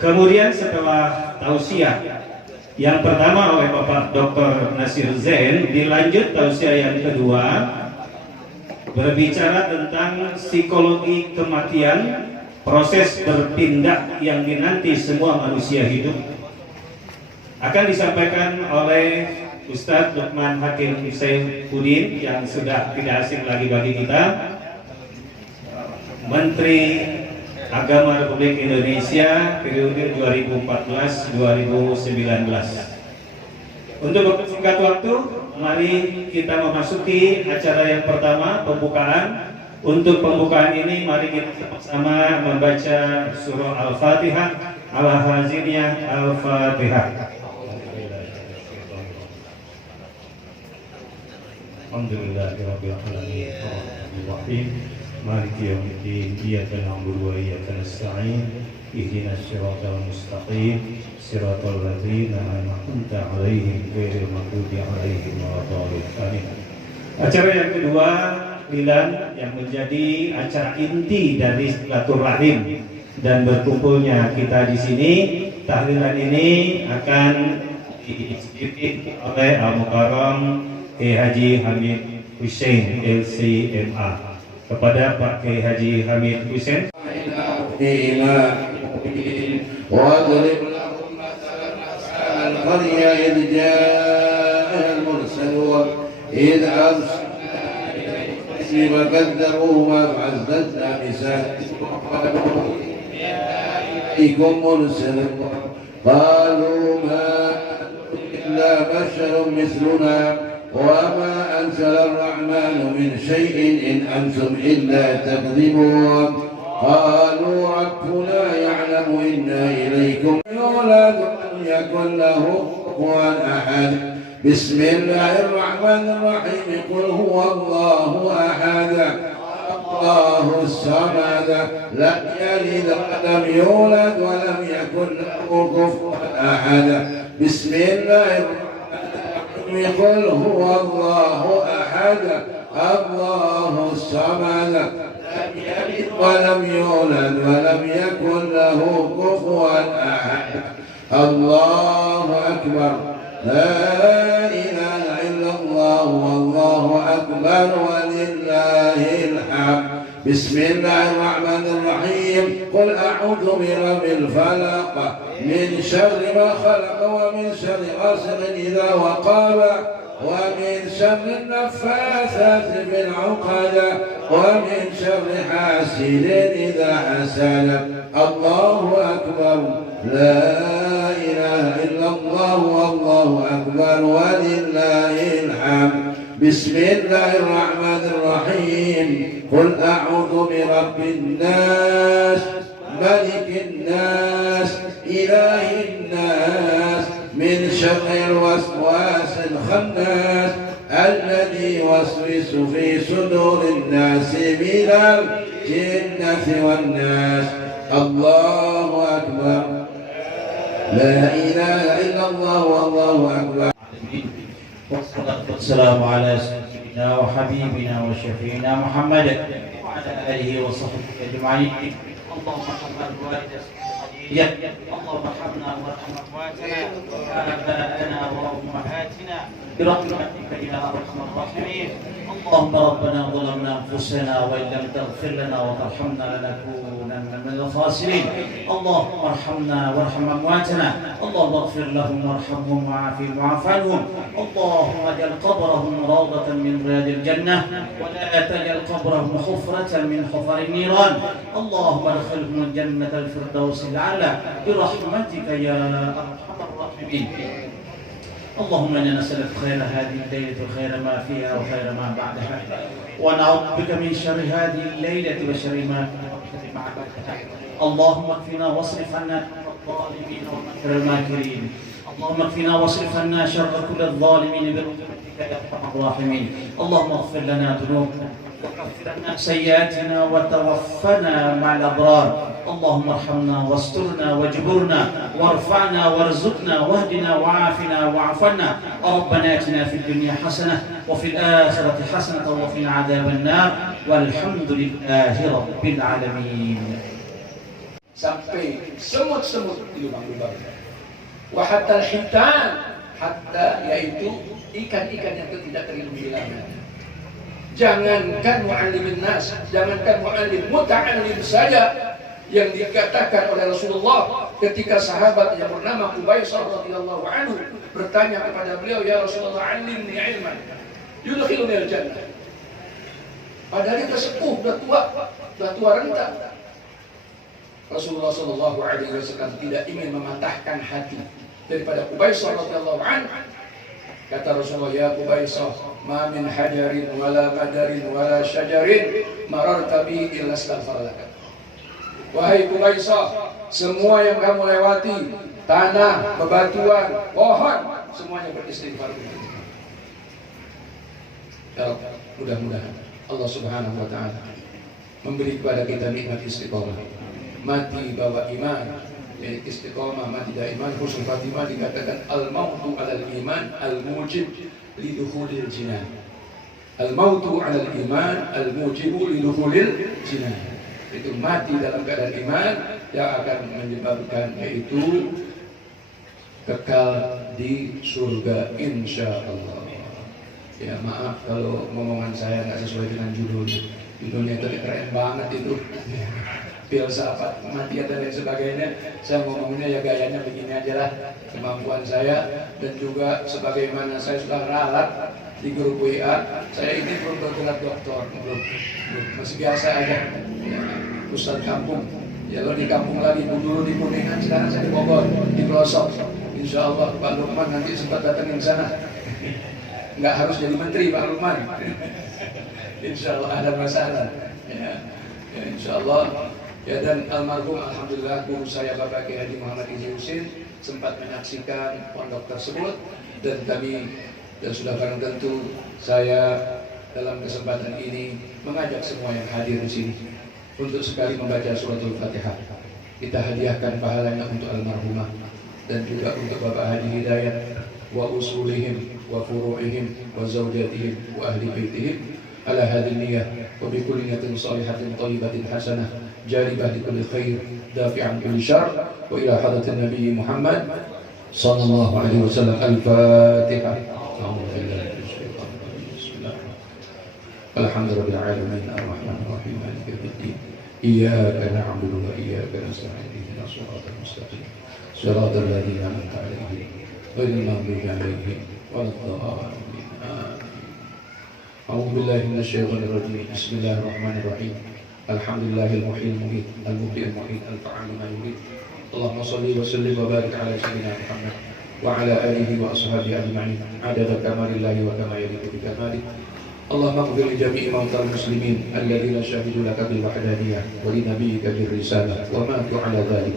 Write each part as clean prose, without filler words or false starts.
Kemudian setelah tausiah yang pertama oleh Bapak Dr. Nasir Zain, dilanjut tausiah yang kedua berbicara tentang psikologi kematian, proses bertindak yang dinanti semua manusia hidup, akan disampaikan oleh Ustadz Lukman Hakim Saifuddin yang sudah tidak asing lagi bagi kita, Menteri Agama Republik Indonesia periode 2014-2019. Untuk mempersingkat waktu, mari kita memasuki acara yang pertama, pembukaan. Untuk pembukaan ini, mari kita sama-sama membaca surah Al-Fatihah. Ala haziniyah Al-Fatihah. Alhamdulillahirabbil alamin. Ar-Rahmanir-Rahim. Maliki yaumiddin. Iyyaka na'budu wa iyyaka nasta'in. Ihdinas siratal mustaqim. Siratal ladzina an'amta 'alaihim ghairil maghdubi 'alaihim waladdallin. Acara yang kedua, Milan, yang menjadi acara inti dari silaturahim dan berkumpulnya kita di sini. Tahlilan ini akan dipimpin oleh Al-Mukarram Kiai Haji Hamid Hussein LCMA. Kepada Pak Kiai Haji Hamid Hussein. وَاضْرِبْ لَهُمْ مَثَلًا أَصْحَابَ الْقَرْيَةِ إِذْ جَاءَهَا الْمُرْسَلُونَ إِذْ أَرْسَلْنَا إِلَيْهِمْ فَكَذَّبُوهُمَا فَعَزَّزْنَا بِسَاحِرٍ إِلَيْكُمْ مُرْسَلٌ قَالُوا مَا إِلَّا بَشَرٌ مِثْلُنَا وَمَا أَنزَلَ الرَّحْمَنُ مِنْ شَيْءٍ إِنْ أَنْتُمْ إِلَّا تَكْذِبُونَ قالوا ربنا يعلم إنا إليكم يولد ولم يكن له كفوا أحد بسم الله الرحمن الرحيم قل هو الله أحد الله الصمد لم يلد ولم يولد ولم يكن له كفوا أحد بسم الله الرحمن الرحيم قل هو الله أحد الله الصمد لم يلد ولم يولد ولم يكن له كفوا أحد الله أكبر لا إله إلا الله والله أكبر ولله الحمد بسم الله الرحمن الرحيم قل أعوذ برب الفلق من شر ما خلق ومن شر غاسق إذا وقب ومن شر النفاثات في العقد ومن شر حاسد إذا حسد الله أكبر لا إله إلا الله والله أكبر ولله الحمد بسم الله الرحمن الرحيم قل أعوذ برب الناس ملك الناس إله الناس من شر الوسواس الخناس الذي يوسوس في صدور الناس من الجنة والناس الله أكبر لا إله إلا الله والله أكبر والصلاة والسلام على سيدنا وحبيبنا وشفينا محمد وعلى آله وصحبه أجمعين. اللهم ارحم والدينا اللهم ارحمنا وارحم أمواتنا وآباءنا وأمهاتنا برحمتك يا أرحم الراحمين. اللهم ربنا ظلمنا أنفسنا وإن لم تغفر لنا وترحمنا لنكونن من الخاسرين. اللهم ارحمنا وارحم أمواتنا. اللهم اغفر لهم وارحمهم وعافهم واعف عنهم. اللهم اجعل قبرهم روضة من رياض الجنة ولا تجعل قبرهم حفرة من حفر النيران. اللهم ادخلهم الجنة الفردوس الأعلى برحمتك يا أرحم الراحمين. اللهم إنا نسألك خير هذه الليلة وخير ما فيها وخير ما بعدها، ونعوذ بك من شر هذه الليلة وشر ما فيها وشر ما بعدها. اللهم اكفنا واصرف عنا الظالمين ومكر الماكرين. اللهم اكفنا واصرف عنا شر كل الظالمين برحمتك يا أرحم الراحمين. اللهم اغفر لنا ذنوبنا وكفر عنا سيئاتنا وتوفنا مع الأبرار. اللهم ارحمنا واسترنا واجبرنا وارفعنا وارزقنا واهدنا وعافنا واعف عنا. ربنا اتنا في الدنيا حسنة وفي الآخرة حسنة وقنا عذاب النار والحمد لله رب العالمين. sampai semut-semut di lubang-lubang. Wa hatta hitan, hatta yaitu ikan-ikan yang tidak terhitung bilangan. Jangankan mu'allimin nas, jangankan mu'allim, muta'allim saja yang dikatakan oleh Rasulullah ketika sahabat yang bernama Qubaisah radhiyallahu anhu bertanya kepada beliau, ya Rasulullah, 'allimni ilman yudkhiluni al-jannah. Padahal dia sepuh, sudah tua renta. Rasulullah sallallahu alaihi wasallam tidak ingin mematahkan hati daripada Qubaisah radhiyallahu anhu. Kata Rasulullah, ya Qubaisah, ma min hajarin wala madarin wala syajarin mararta bi illa astaghfar laka. Wahai Qubaisah, semua yang kamu lewati, tanah, bebatuan, pohon, semuanya beristighfar. Ya, mudah-mudahan Allah Subhanahu wa taala memberi kepada kita nikmat istiqomah. Mati bawa iman, jadi istiqomah mati dari iman. Husnul Khatimah dikatakan al-mautu 'alal iman al-mujib lidukhulil jinan. Al-mautu 'alal iman al-mujibu lidukhulil jinan. Itu mati dalam keadaan iman yang akan menyebabkan yaitu kekal di surga insyaallah. Ya maaf kalau ngomongan saya nggak sesuai dengan judulnya. Judulnya itu keren banget itu. Filsafat kematian dan lain sebagainya. Saya ngomongnya ya gayanya begini aja lah, kemampuan saya. Dan juga sebagaimana saya sudah ralat di grup WA, saya ini belum bergelar doktor, belum masih biasa aja ya, Ustadz kampung. Ya kalau di kampung lagi, dulu di Kuningan, sekarang saya di Bogor, di Pelosok. Insya Allah Pak Lukman nanti sempat datang ke sana. Nggak harus jadi menteri Pak Lukman. Insya Allah ada masalah ya, insya Allah. Ya, dan almarhum alhamdulillah guru saya Bapak Kiai Haji Muhammad Izzi Husin sempat menyaksikan pondok tersebut, dan kami dan sudah barang tentu saya dalam kesempatan ini mengajak semua yang hadir di sini untuk sekali membaca suratul Fatihah. Kita hadiahkan pahalanya untuk almarhumah dan juga untuk Bapak Haji Hidayat wa usulihim wa furu'ihim wa zawjatihim wa ahli baitihim ala hadhihi niyyah wa bi kulli niyatin shalihatin thayyibatin hasanah جالبة لكل خير دافعا كل شر وإلى حضرة النبي محمد صلى الله عليه وسلم. الفاتحة. أعوذ بالله من الشيطان الرجيم. بسم الله الرحمن الرحيم. الحمد لله العالمين الرحمن الرحيم مالك يوم الدين إياك نعبد وإياك نستعين اهدنا الصراط المستقيم صراط الذين أنعمت عليهم غير المغضوب عليهم ولا الضالين. أعوذ بالله من الشيطان الرجيم. بسم الله الرحمن الرحيم. Alhamdulillahil muhyil muhid al-mubdil muhid al-fa'al ma yurid. Allahumma shalli wa sallim wa barik ala sayyidina Muhammad wa ala alihi wa ashabihi ajma'in adada kamalillahi wa kama yaliqu bi kamalih. Allahumma ighfir li jami'i mautal muslimin alladhina shahidu laka bil wahdaniyah wa li nabiyyika bir risalah wa matu ala dhalik.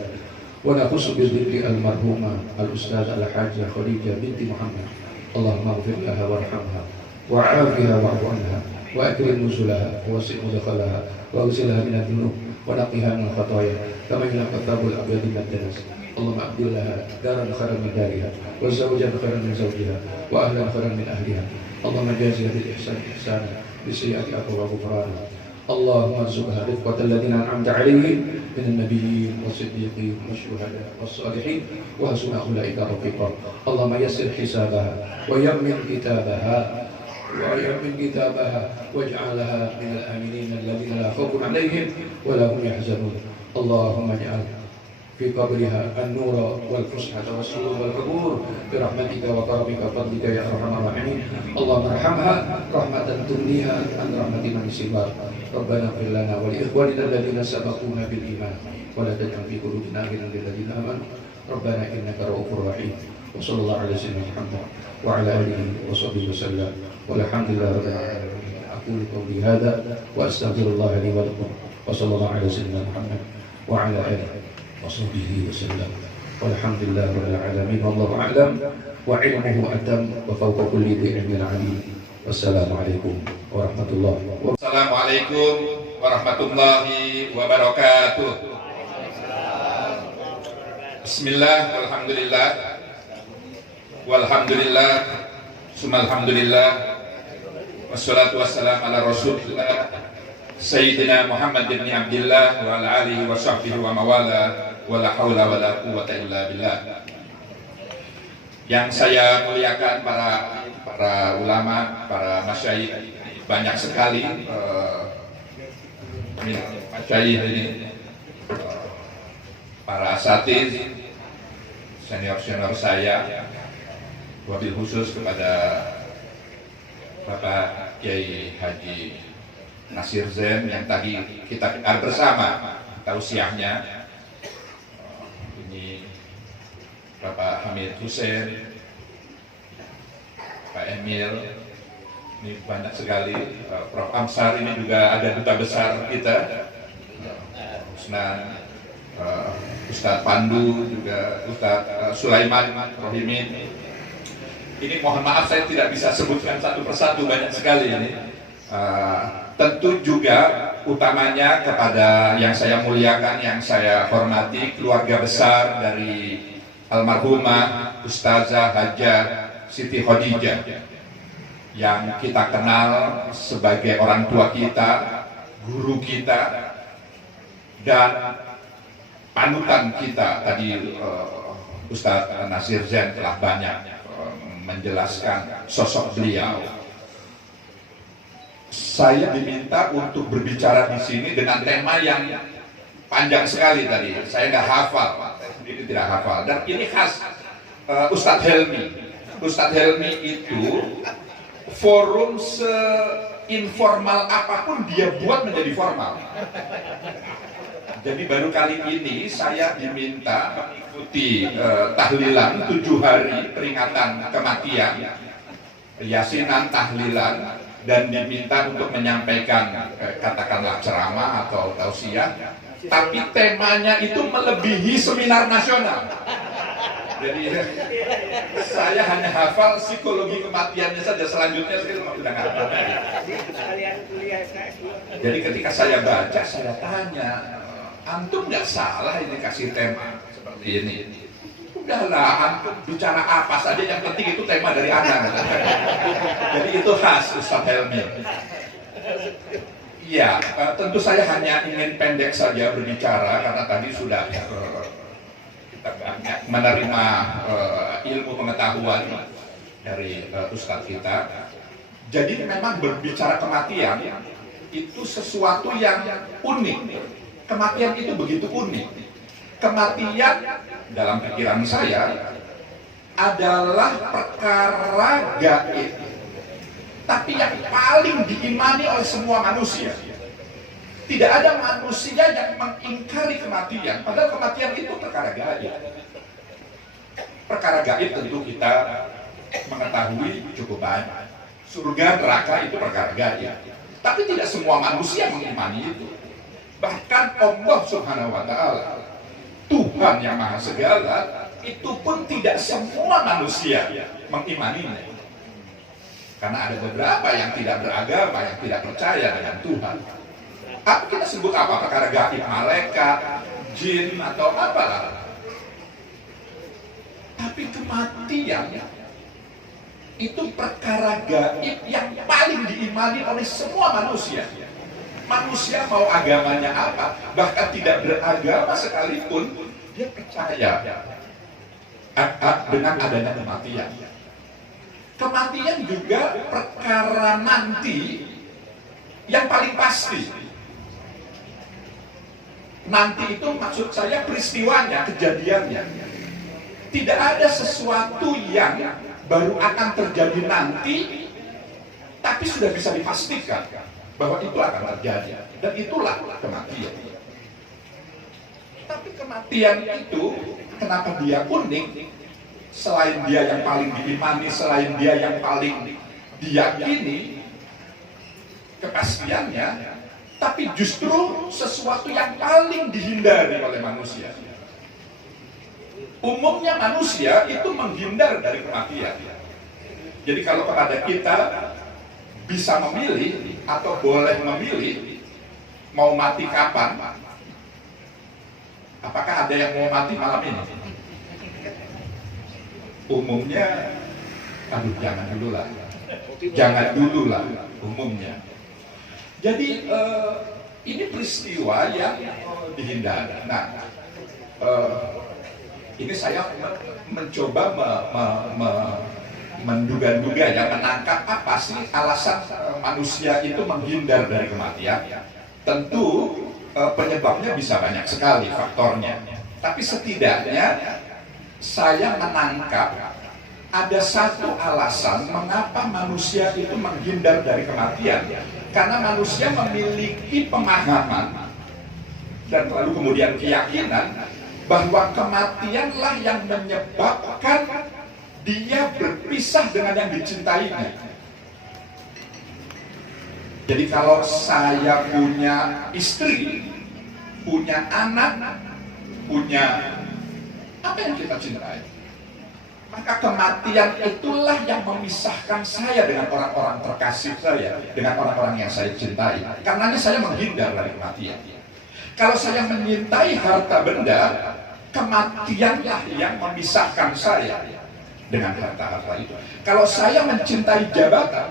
Wa nakhussu bi dhikri al-marhuma al-ustadzah al-hajjah Khadijah binti Muhammad. Allahumma ighfir laha warhamha wa 'afiha wa'fu anha wa akrim nuzulaha wa wasi' mudkhalaha وأغسلها من الذنوب ونقها من الخطايا كما ينقى الثوب الأبيض من الدنس. اللهم أبدل لها دارا خيرا من دارها وزوجا خيرا من زوجها وأهلا خيرا من أهلها. اللهم جازها بالإحسان إحسانا بالسيئات عفوا وغفرانا. اللهم ارزقها رفقة الذين أنعمت عليهم من النبيين والصديقين والشهداء والصالحين وحسن أولئك رفيقا. اللهم يسر حسابها ويمن كتابها واجعلها من الآمنين الذين لا خوف عليهم ولا هم يحزنون. اللهم اجعل في قبرها النور والفسحة والسرور والعبور برحمتك وكرمك وفضلك يا أرحم الراحمين. اللهم ارحمها رحمة تغنيها عن رحمة من سواك. ربنا اغفر لنا ولإخواننا الذين سبقونا بالإيمان ولا تجعل في قلوبنا غلا للذين آمنوا ربنا إنك رؤوف رحيم. وصلى الله على سيدنا محمد وعلى آله وصحبه وسلم والحمد لله رب العالمين. أقول قولي هذا وأستغفر الله لي ولكم وصلى الله على سيدنا محمد وعلى آله وصحبه وسلم والحمد لله رب العالمين. والله أعلم وعلمه أتم وفوق كل ذي علم عليم. والسلام عليكم ورحمة الله وبركاته. Assalamualaikum warahmatullahi wabarakatuh. Bismillah, alhamdulillah, walhamdulillah, sumalhamdulillah, wassalatu wassalam ala rasulillah Sayyidina Muhammad bin Abdullah wa ala alihi wa sahbihi wa mawala wa la hawla wa la quwwata illa billah. Yang saya muliakan para ulama, para masyayikh, banyak sekali masyayikh ini, para asatidz, senior-senior saya, wabil khusus kepada Bapak Kiai Haji Nasir Zain yang tadi kita bersama tausiahnya. Ini Bapak Hamid Hussein, Pak Emil, ini banyak sekali. Prof. Amsar ini juga ada duta besar kita, Usnan, Ustadz Pandu, juga Ustadz Sulaiman Rohimin. Ini mohon maaf saya tidak bisa sebutkan satu persatu, banyak sekali ini. Tentu juga utamanya kepada yang saya muliakan, yang saya hormati, keluarga besar dari almarhumah Ustazah Hajjah Siti Khadijah, yang kita kenal sebagai orang tua kita, guru kita, dan panutan kita. Tadi Ustadz Nasir Zain telah banyak menjelaskan sosok beliau. Saya diminta untuk berbicara di sini dengan tema yang panjang sekali tadi. Saya nggak hafal, saya sendiri tidak hafal. Dan ini khas Ustadz Helmi. Ustadz Helmi itu forum seinformal apapun dia buat menjadi formal. Jadi baru kali ini saya diminta mengikuti tahlilan 7 hari peringatan kematian, yasinan, tahlilan, dan diminta untuk menyampaikan katakanlah ceramah atau tausiah, tapi temanya itu melebihi seminar nasional. Jadi saya hanya hafal psikologi kematiannya saja, selanjutnya saya sudah nggak hafal lagi. Jadi ketika saya baca, saya tanya, antum nggak salah ini kasih tema seperti ini. Udahlah, antum bicara apa saja, yang penting itu tema dari Anda. Jadi itu khas Ustadz Helmi. Iya, tentu saya hanya ingin pendek saja berbicara karena tadi sudah kita banyak menerima ilmu pengetahuan dari Ustadz kita. Jadi memang berbicara kematian itu sesuatu yang unik. Kematian itu begitu unik. Kematian dalam pikiran saya adalah perkara gaib, tapi yang paling diimani oleh semua manusia. Tidak ada manusia yang mengingkari kematian, padahal kematian itu perkara gaib. Perkara gaib tentu kita mengetahui cukup banyak. Surga, neraka itu perkara gaib, tapi tidak semua manusia mengimani itu. Bahkan Allah Subhanahu wa Ta'ala, Tuhan yang Maha Segala, itu pun tidak semua manusia mengimaninya. Karena ada beberapa yang tidak beragama, yang tidak percaya dengan Tuhan. Apa kita sebut apa? Perkara gaib, malaikat, jin, atau apalah. Tapi kematian itu perkara gaib yang paling diimani oleh semua manusia. Manusia mau agamanya apa, bahkan tidak beragama sekalipun, dia percaya dengan adanya kematian. Kematian juga perkara nanti yang paling pasti. Nanti itu maksud saya peristiwanya, kejadiannya. Tidak ada sesuatu yang baru akan terjadi nanti, tapi sudah bisa dipastikan bahwa itu akan terjadi, dan itulah kematian. Tapi kematian itu kenapa dia unik? Selain dia yang paling diimani, selain dia yang paling diyakini kepastiannya, tapi justru sesuatu yang paling dihindari oleh manusia. Umumnya manusia itu menghindar dari kematian. Jadi kalau kepada kita bisa memilih atau boleh memilih mau mati kapan, apakah ada yang mau mati malam ini? Umumnya, aduh jangan dulu lah umumnya. Jadi ini peristiwa yang dihindari. Nah, ini saya mencoba menduga-duga ya, menangkap apa sih alasan manusia itu menghindar dari kematian. Tentu penyebabnya bisa banyak sekali faktornya. Tapi setidaknya saya menangkap ada satu alasan mengapa manusia itu menghindar dari kematian. Karena manusia memiliki pemahaman dan lalu kemudian keyakinan bahwa kematianlah yang menyebabkan dia berpisah dengan yang dicintainya. Jadi kalau saya punya istri, punya anak, punya apa yang kita cintai, maka kematian itulah yang memisahkan saya dengan orang-orang terkasih saya, dengan orang-orang yang saya cintai. Karenanya saya menghindar dari kematian. Kalau saya menyintai harta benda, kematianlah yang memisahkan saya dengan harta-harta itu. Kalau saya mencintai jabatan,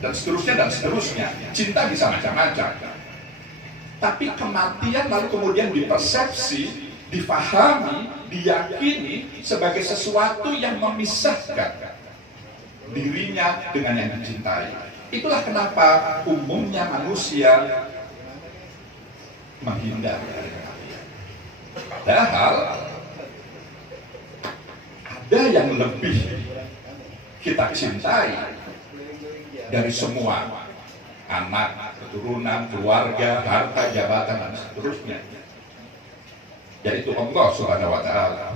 dan seterusnya, cinta bisa macam-macam. Tapi kematian lalu kemudian dipersepsi, difahami, diyakini sebagai sesuatu yang memisahkan dirinya dengan yang dicintai. Itulah kenapa umumnya manusia menghindar dari kematian. Padahal ada yang lebih kita cintai dari semua, anak, keturunan, keluarga, harta, jabatan, dan seterusnya, yaitu Allah Subhanahu wa Ta'ala.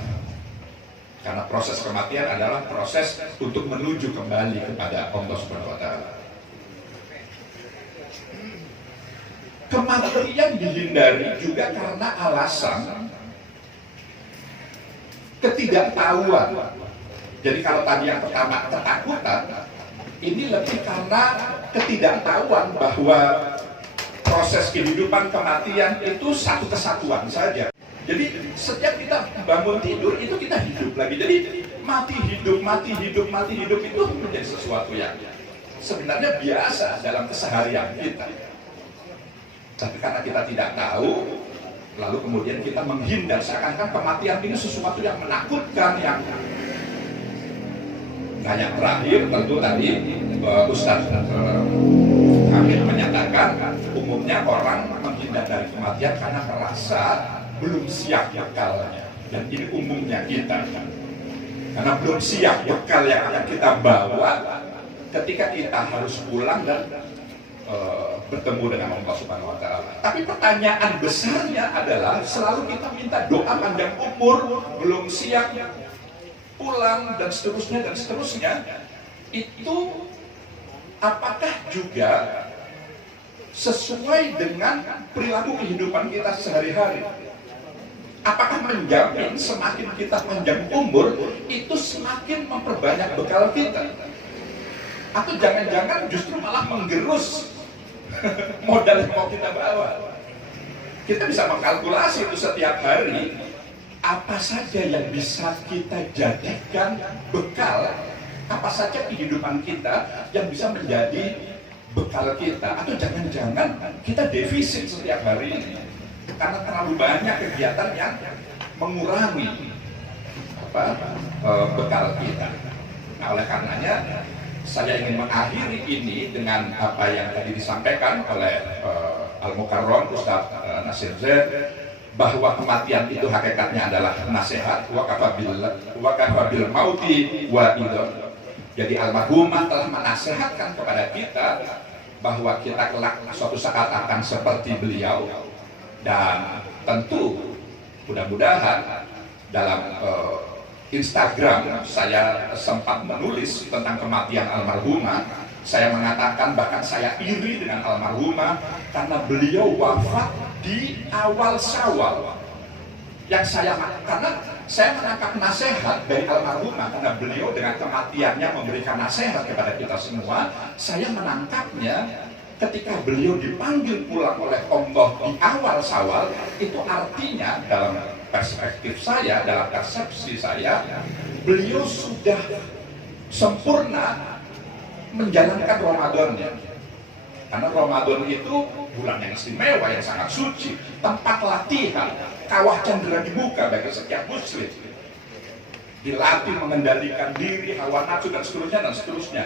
Karena proses kematian adalah proses untuk menuju kembali kepada Allah Subhanahu wa Ta'ala. Kematian dihindari juga karena alasan ketidaktahuan. Jadi kalau tadi yang pertama ketakutan, ini lebih karena ketidaktahuan bahwa proses kehidupan kematian itu satu kesatuan saja. Jadi setiap kita bangun tidur itu kita hidup lagi. Jadi mati hidup itu menjadi sesuatu yang sebenarnya biasa dalam keseharian kita. Tapi karena kita tidak tahu, lalu kemudian kita menghindar, seakan-akan kematian ini sesuatu yang menakutkan, yang nah yang terakhir tentu tadi Ustaz Hamid menyatakan umumnya orang menghindar dari kematian karena merasa belum siap bekalnya, dan ini umumnya kita karena belum siap bekal yang akan kita bawa ketika kita harus pulang dan bertemu dengan Allah Subhanahu wa Ta'ala. Tapi pertanyaan besarnya adalah selalu kita minta doa panjang umur, belum siap pulang, dan seterusnya. Itu apakah juga sesuai dengan perilaku kehidupan kita sehari-hari? Apakah menjamin semakin kita panjang umur itu semakin memperbanyak bekal kita? Atau jangan-jangan justru malah menggerus modal yang mau kita bawa? Kita bisa mengkalkulasi itu setiap hari, apa saja yang bisa kita jadikan bekal, apa saja kehidupan kita yang bisa menjadi bekal kita. Atau jangan-jangan kita defisit setiap hari ini karena terlalu banyak kegiatan yang mengurangi bekal kita. Nah, oleh karenanya saya ingin mengakhiri ini dengan apa yang tadi disampaikan oleh Al-Mukarram Ustaz Nasir Zaid, bahwa kematian itu hakikatnya adalah nasihat, wa kafa bil mauti wa idon. Jadi almarhumah telah menasihatkan kepada kita bahwa kita kelak suatu saat akan seperti beliau, dan tentu mudah-mudahan dalam Instagram saya sempat menulis tentang kematian almarhumah. Saya mengatakan bahkan saya iri dengan almarhumah karena beliau wafat di awal Syawal. Karena saya menangkap nasihat dari almarhumah, karena beliau dengan kematiannya memberikan nasihat kepada kita semua. Saya menangkapnya ketika beliau dipanggil pulang oleh Allah di awal Syawal. Itu artinya dalam perspektif saya, dalam persepsi saya, beliau sudah sempurna menjalankan Ramadannya. Karena Ramadan itu bulan yang istimewa, yang sangat suci, tempat latihan, kawah cendera dibuka bagi setiap muslim. Dilatih mengendalikan diri, hawa nafsu dan seterusnya dan seterusnya.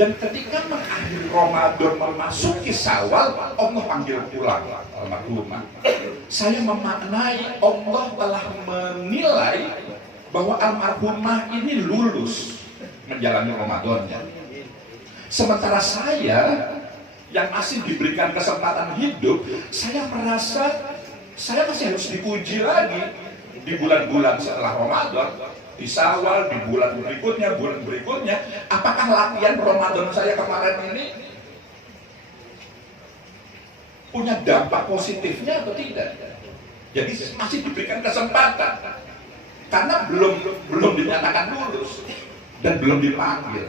Dan ketika mengakhiri Ramadan memasuki Syawal, Allah panggil pulang almarhumah. Saya memaknai Allah telah menilai bahwa almarhumah ini lulus menjalani Ramadannya. Sementara saya yang masih diberikan kesempatan hidup, saya merasa saya masih harus dipuji lagi di bulan-bulan setelah Ramadan. Di Syawal, di bulan berikutnya, apakah latihan Ramadan saya kemarin ini punya dampak positifnya atau tidak? Jadi masih diberikan kesempatan karena belum dinyatakan lulus dan belum dipanggil.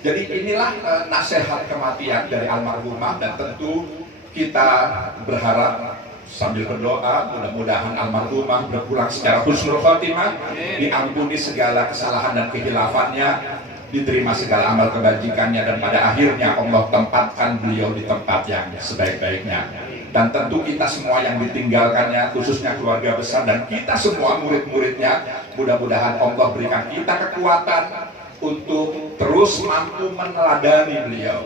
Jadi inilah nasihat kematian dari almarhumah, dan tentu kita berharap sambil berdoa mudah-mudahan almarhumah berpulang secara husnul khotimah, diampuni segala kesalahan dan kehilafannya, diterima segala amal kebajikannya, dan pada akhirnya Allah tempatkan beliau di tempat yang sebaik-baiknya. Dan tentu kita semua yang ditinggalkannya, khususnya keluarga besar dan kita semua murid-muridnya, mudah-mudahan Allah berikan kita kekuatan untuk terus mampu meneladani beliau.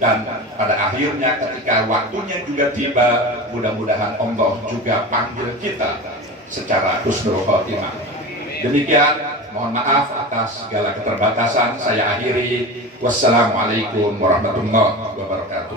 Dan pada akhirnya ketika waktunya juga tiba, mudah-mudahan Allah juga panggil kita secara husnul khotimah. Demikian, mohon maaf atas segala keterbatasan. Saya akhiri. Wassalamualaikum warahmatullahi wabarakatuh.